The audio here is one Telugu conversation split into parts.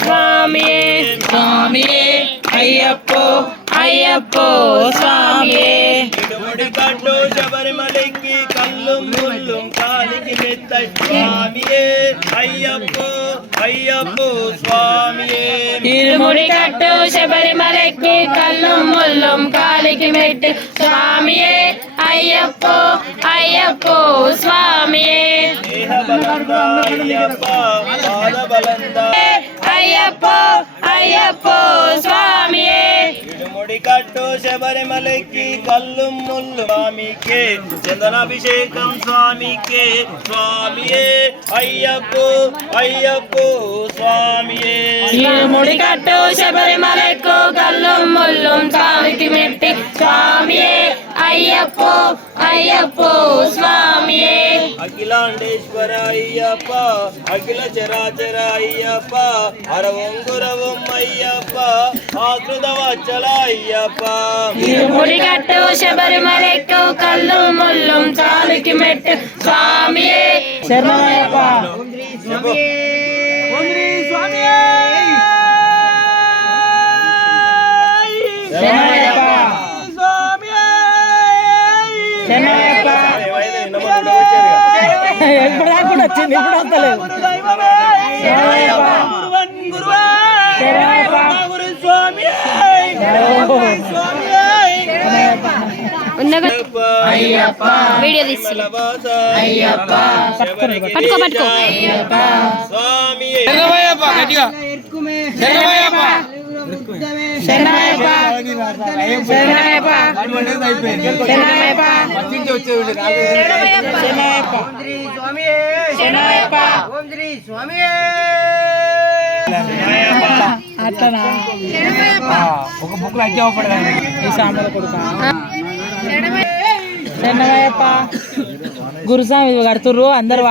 స్వామియే స్వామియే అయ్యప్పో అయ్యప్పో స్వామియే ఇడుముడి కట్టు శబరిమలకి కల్లుం ముల్లుం కాలికి మెత్త స్వామియే అయ్యప్పో అయ్యప్పో స్వామియే ఇరుముడి కట్టు శబరిమలకి కల్లుం ముల్లుం కాలికి మెట్టు స్వామియే అయ్యప్పో అయ్యప్పో స్వామియే అయ్యప్పో అయ్యప్పో స్వామియే ఇడుముడి కట్టు శబరిమలకి కల్లుం ముల్లు స్వామికే చందనాభిషేకం స్వామికే స్వామియే అయ్యప్పో అయ్యప్పో స్వామియే ఇరుముడి కట్టు శబరిమలకు కల్లుం ముల్లుం స్వామికి మెట్టి స్వామియే అయ్యప్పో అయ్యప్పో స్వామియే అఖిలాండేశ్వర అయ్యప్ప అఖిల చరాచర అయ్యప్ప అరవంగురవం అయ్యప్ప ఆకృత వచ్చల అయ్యప్ప ఇరుముడి కట్టు శబరిమలకు కల్లుం ముల్లుం స్వామికి మెట్టి స్వామియే శరణమయ్యప్ప ఇప్పుడు దాకా వచ్చింది ఇప్పుడు వస్తలేదు వీడియో తీసి పట్టుకో పట్టుకో అట్లనా ఒక బుక్ లో అడ్డే అవపడదండి ఈ సాంబల కొడుక చెన్నమయ్యప్ప గురుస్వామి కడుతుర్రు అందరు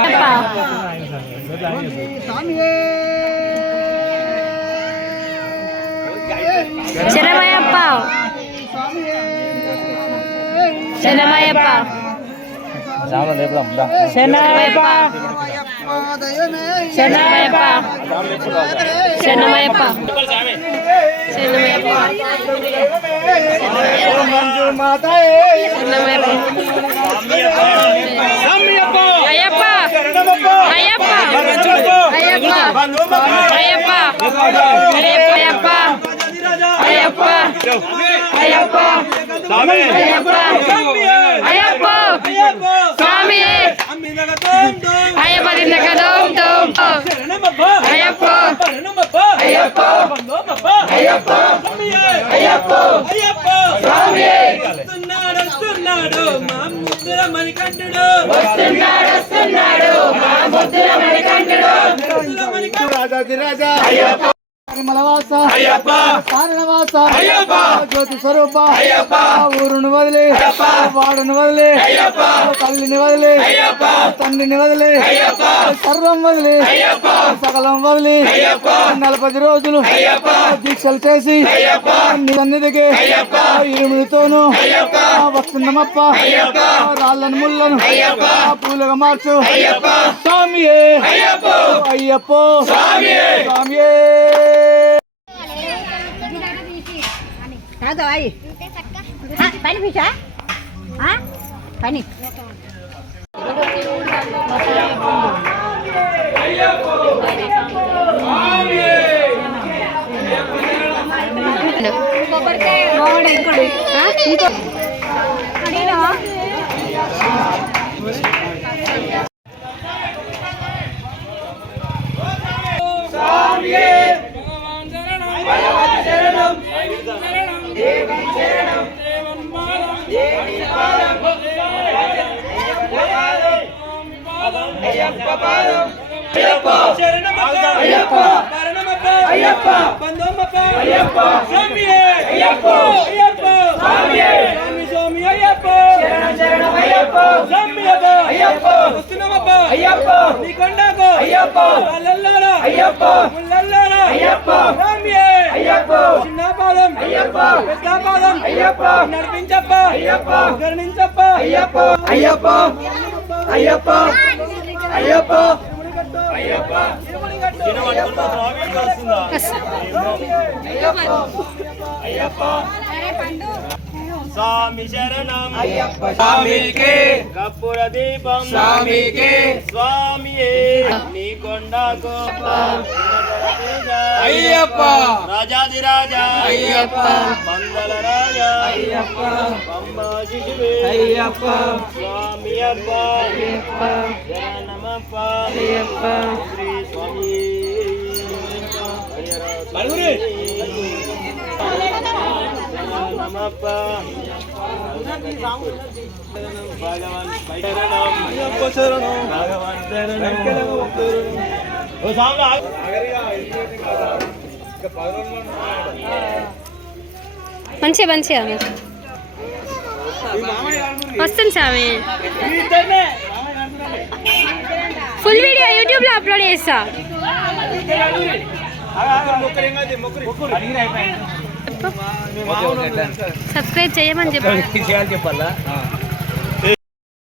శరణమయ్యప్ప శరణమయ్యప్ప శరణమయ్యప్ప శరణమయ్యప్ప శరణమయ్యప్ప శరణమయ్యప్ప అయ్యప్ప అయ్యప్ప అయ్యప్ప అయ్యప్ప అయ్యప్ప అయ్యప్ప అయ్యప్ప అయ్యప్ప అయ్యప్ప స్వామి అయ్యప్ప దిందకదోం అయ్యప్ప అయ్యప్ప అయ్యప్ప అయ్యప్ప స్వామి వస్తున్నాడు మా ముద్దుల మణికంఠుడు వస్తున్నాడు వస్తున్నాడు మా ముద్దుల మణికంఠుడు రాజా అయ్యప్ప మలవాస అయ్యప్ప కారణవాస అయ్యప్ప జ్యోతి స్వరూప అయ్యప్ప ఊరును వదిలే అయ్యప్ప వాడును వదిలే అయ్యప్ప తల్లిని వదిలే అయ్యప్ప తండ్రిని వదిలే అయ్యప్ప సర్వం వదిలే అయ్యప్ప సకలం వదిలే అయ్యప్ప 40 రోజులు అయ్యప్ప దీక్షలు చేసి అయ్యప్ప నీ సన్నిధికి అయ్యప్ప ఇరుముడితోను అయ్యప్ప వస్తుందమప్ప అయ్యప్ప రాళ్ళను ముళ్ళను అయ్యప్ప పూలుగా మార్చు అయ్యప్ప స్వామియే అయ్యప్ప అయ్యప్ప స్వామియే స్వామియే కాదు అయ్యి పని పిచ్చా పని ఇంకో నడిపించప్ప కరుణించప్ప అయ్యప్ప అయ్యప్ప అయ్యప్ప అయ్యప్ప అయ్యప్ప చిన్న పట్టుకొని మాత్రం ఆవిడ వస్తుందా? స్వామి శరణం స్వామికి కర్పూర దీపం స్వామికి స్వామియే నీ కొండకు అయ్యప్ప రాజాదిరాజా అయ్యప్ప మంగళ రాజా అయ్యప్ప పంబ శిశువే అయ్యప్ప స్వామి అప్ప అయ్యప్ప శరణమప్ప అయ్యప్ప శ్రీ స్వామి శరణమప్ప భగవాన్ శరణం భగవాన్ శరణం ఓ సాంగ్ మంచిగా మంచిగా వస్తుంది స్వామి ఫుల్ వీడియో యూట్యూబ్లో అప్లోడ్ చేస్తా సబ్స్క్రైబ్ చేయమని చెప్పండి చెప్పాలా